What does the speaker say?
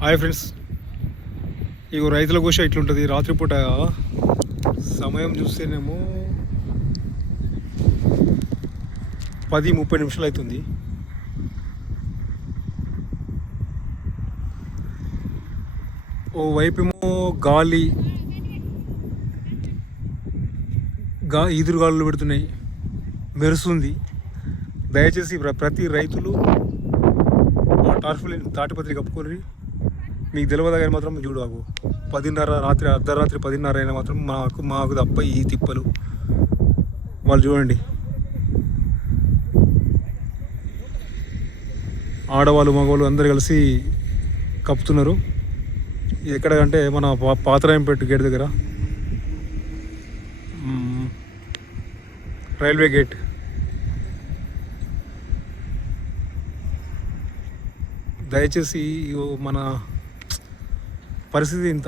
Hi friends ఇగో రైతుల కోశ ఇట్లుంటుంది. రాత్రిపూట సమయం చూస్తేనేమో పది ముప్పై నిమిషాలు అవుతుంది ఓ వైపేమో గాలి గా ఈదురుగాలు పెడుతున్నాయి. మెరుస్తుంది. దయచేసి ప్ర- ప్రతి రైతులు ఆ టార్ఫులిన్ తాటిపత్రి కప్పుకొని మీకు తెలియదు కానీ మాత్రం చూడు పదిన్నర రాత్రి అర్ధరాత్రి పదిన్నర అయినా మాత్రం మాకు మాకు తప్ప ఈ తిప్పలు. వాళ్ళు చూడండి. ఆడవాళ్ళు మగవాళ్ళు అందరు కలిసి కప్పుతున్నారు. ఎక్కడంటే మన పా- పాతరాయంపేట గేట్ దగ్గర. Railway gate. దయచేసి మన పరిస్థితి ఇంత